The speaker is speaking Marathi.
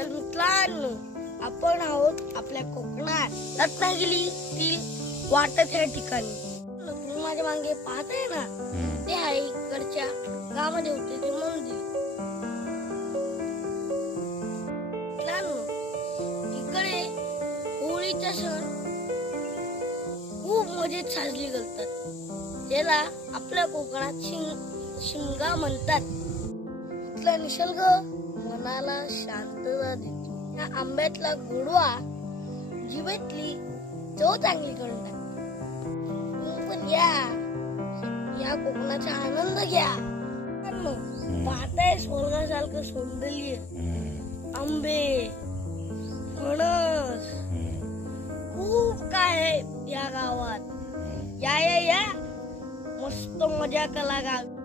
तर मित्रांनो, आपण आहोत आपल्या कोकणात रत्नागिरीतील वाटत या ठिकाणी. तुम्ही माझ्या मागे पाहताय ना, ते आहे इकडच्या गावदेवतेचे मंदिर. मित्रांनो, इकडे होळीचा सण खूप मजेत साजरी करतात, ज्याला आपल्या कोकणात शिमगा म्हणतात. इथला निसर्ग मनाला शांतता देतो. या आंब्यातला गोडवा जिभेतली चव चांगली करून टाकतो. तुम्ही पण या कोकणाचा आनंद घ्या. पाहताय स्वर्गासारखं सौंदर्य, आंबे, फणस, खूप काय आहे या गावात. या मस्त मजा करा गावी.